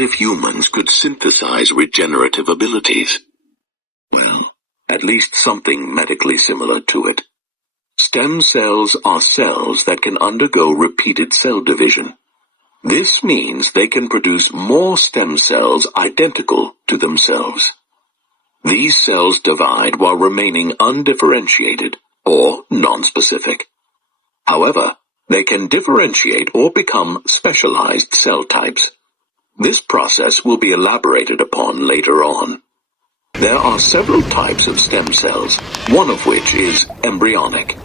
What if humans could synthesize regenerative abilities? Well, at least something medically similar to it. Stem cells are cells that can undergo repeated cell division. This means they can produce more stem cells identical to themselves. These cells divide while remaining undifferentiated or nonspecific. However, they can differentiate or become specialized cell types. This process will be elaborated upon later on. There are several types of stem cells, one of which is embryonic.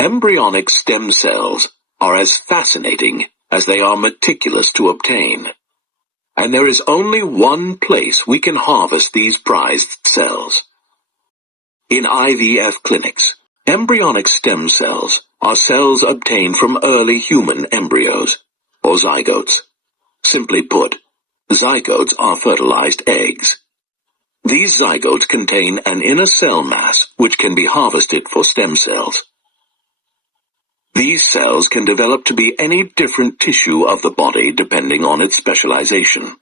Embryonic stem cells are as fascinating as they are meticulous to obtain. And there is only one place we can harvest these prized cells. In IVF clinics, embryonic stem cells are cells obtained from early human embryos, or zygotes. Simply put, zygotes are fertilized eggs. These zygotes contain an inner cell mass which can be harvested for stem cells. These cells can develop to be any different tissue of the body depending on its specialization.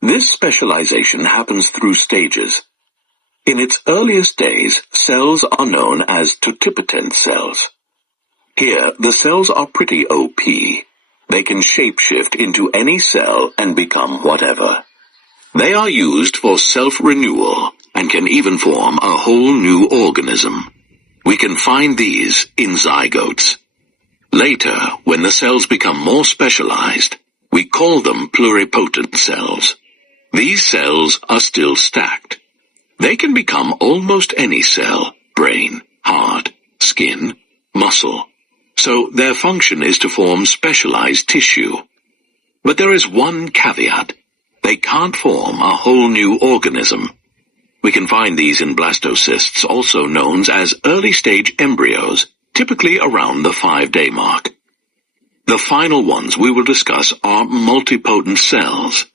This specialization happens through stages. In its earliest days, cells are known as totipotent cells. Here, the cells are pretty OP. They can shapeshift into any cell and become whatever. They are used for self-renewal and can even form a whole new organism. We can find these in zygotes. Later, when the cells become more specialized, we call them pluripotent cells. These cells are still stacked. They can become almost any cell: brain, heart, skin, muscle. So their function is to form specialized tissue. But there is one caveat. They can't form a whole new organism. We can find these in blastocysts, also known as early-stage embryos, typically around the 5-day mark. The final ones we will discuss are multipotent cells.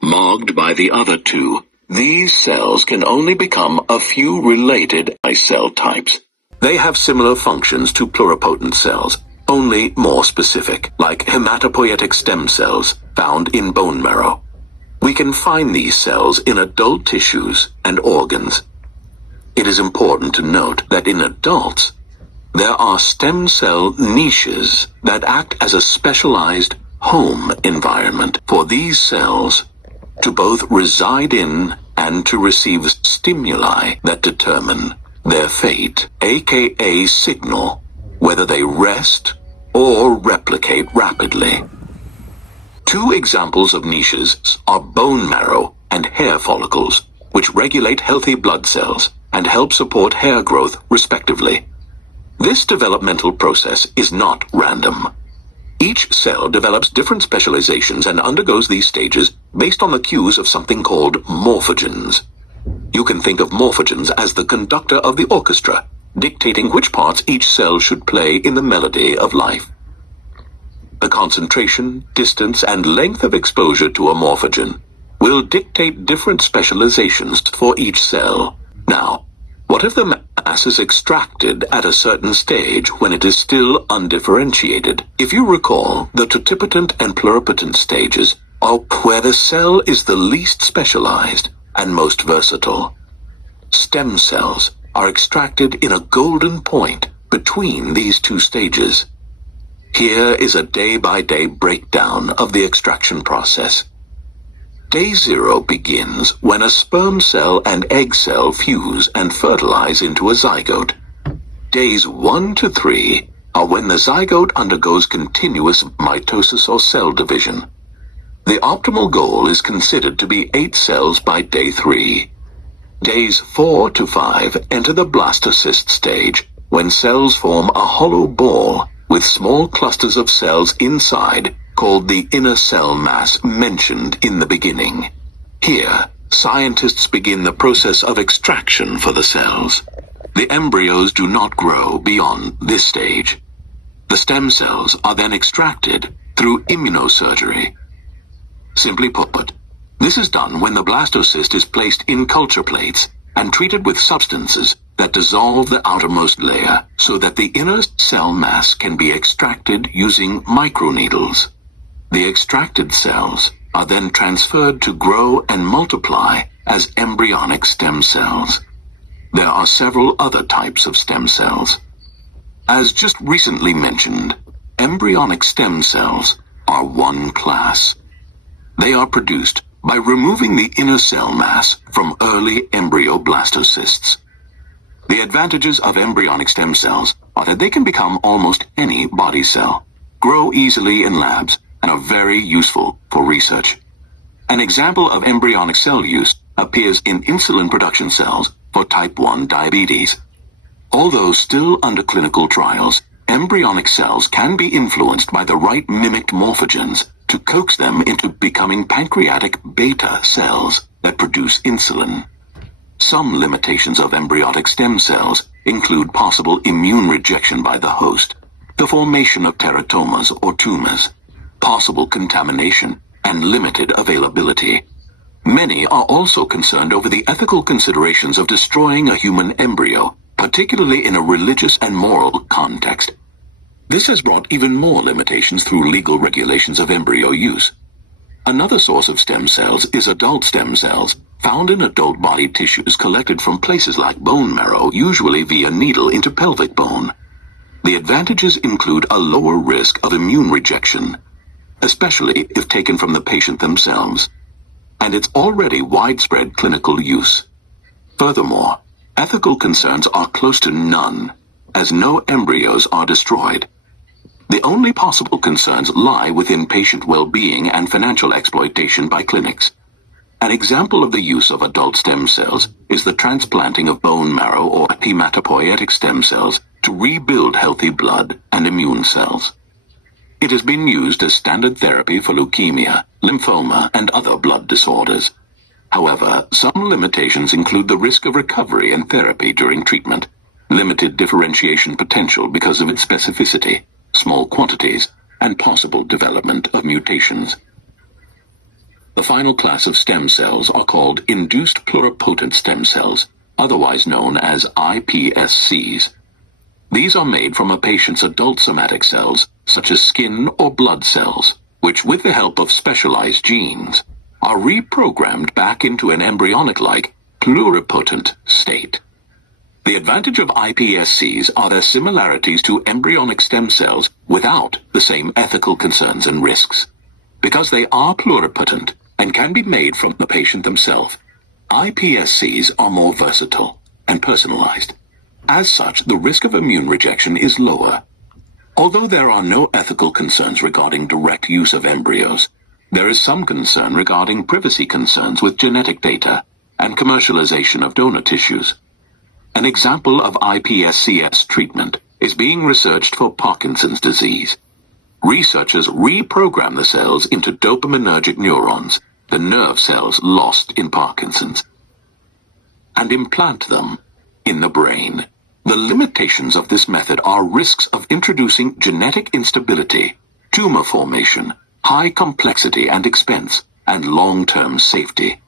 Marked by the other two, these cells can only become a few related cell types. They have similar functions to pluripotent cells, only more specific, like hematopoietic stem cells found in bone marrow. We can find these cells in adult tissues and organs. It is important to note that in adults, there are stem cell niches that act as a specialized home environment for these cells to both reside in and to receive stimuli that determine their fate, aka signal whether they rest or replicate rapidly. Two examples of niches are bone marrow and hair follicles, which regulate healthy blood cells and help support hair growth, respectively. This developmental process is not random. Each cell develops different specializations and undergoes these stages based on the cues of something called morphogens. You can think of morphogens as the conductor of the orchestra, dictating which parts each cell should play in the melody of life. The concentration, distance, and length of exposure to a morphogen will dictate different specializations for each cell. Now, what if the mass is extracted at a certain stage when it is still undifferentiated? If you recall, the totipotent and pluripotent stages are where the cell is the least specialized and most versatile. Stem cells are extracted in a golden point between these two stages. Here is a day-by-day breakdown of the extraction process. Day 0 begins when a sperm cell and egg cell fuse and fertilize into a zygote. Days 1 to 3 are when the zygote undergoes continuous mitosis or cell division. The optimal goal is considered to be 8 cells by day 3. Days 4 to 5 enter the blastocyst stage, when cells form a hollow ball with small clusters of cells inside, called the inner cell mass mentioned in the beginning. Here, scientists begin the process of extraction for the cells. The embryos do not grow beyond this stage. The stem cells are then extracted through immunosurgery. Simply put, this is done when the blastocyst is placed in culture plates and treated with substances that dissolve the outermost layer so that the inner cell mass can be extracted using microneedles. The extracted cells are then transferred to grow and multiply as embryonic stem cells. There are several other types of stem cells. As just recently mentioned, embryonic stem cells are one class. They are produced by removing the inner cell mass from early embryo blastocysts. The advantages of embryonic stem cells are that they can become almost any body cell, grow easily in labs, and are very useful for research. An example of embryonic cell use appears in insulin production cells for type 1 diabetes. Although still under clinical trials, embryonic cells can be influenced by the right mimicked morphogens to coax them into becoming pancreatic beta cells that produce insulin. Some limitations of embryonic stem cells include possible immune rejection by the host, the formation of teratomas or tumors, possible contamination, and limited availability. Many are also concerned over the ethical considerations of destroying a human embryo, particularly in a religious and moral context. This has brought even more limitations through legal regulations of embryo use. Another source of stem cells is adult stem cells, found in adult body tissues collected from places like bone marrow, usually via needle into pelvic bone. The advantages include a lower risk of immune rejection, especially if taken from the patient themselves, and its already widespread clinical use. Furthermore, ethical concerns are close to none, as no embryos are destroyed. The only possible concerns lie within patient well-being and financial exploitation by clinics. An example of the use of adult stem cells is the transplanting of bone marrow or hematopoietic stem cells to rebuild healthy blood and immune cells. It has been used as standard therapy for leukemia, lymphoma, and other blood disorders. However, some limitations include the risk of recovery and therapy during treatment, limited differentiation potential because of its specificity, small quantities, and possible development of mutations. The final class of stem cells are called induced pluripotent stem cells, otherwise known as iPSCs. These are made from a patient's adult somatic cells, such as skin or blood cells, which, with the help of specialized genes, are reprogrammed back into an embryonic-like pluripotent state. The advantage of iPSCs are their similarities to embryonic stem cells without the same ethical concerns and risks. Because they are pluripotent and can be made from the patient themselves, iPSCs are more versatile and personalized. As such, the risk of immune rejection is lower. Although there are no ethical concerns regarding direct use of embryos, there is some concern regarding privacy concerns with genetic data and commercialization of donor tissues. An example of iPSCs treatment is being researched for Parkinson's disease. Researchers reprogram the cells into dopaminergic neurons, the nerve cells lost in Parkinson's, and implant them in the brain. The limitations of this method are risks of introducing genetic instability, tumor formation, high complexity and expense, and long-term safety.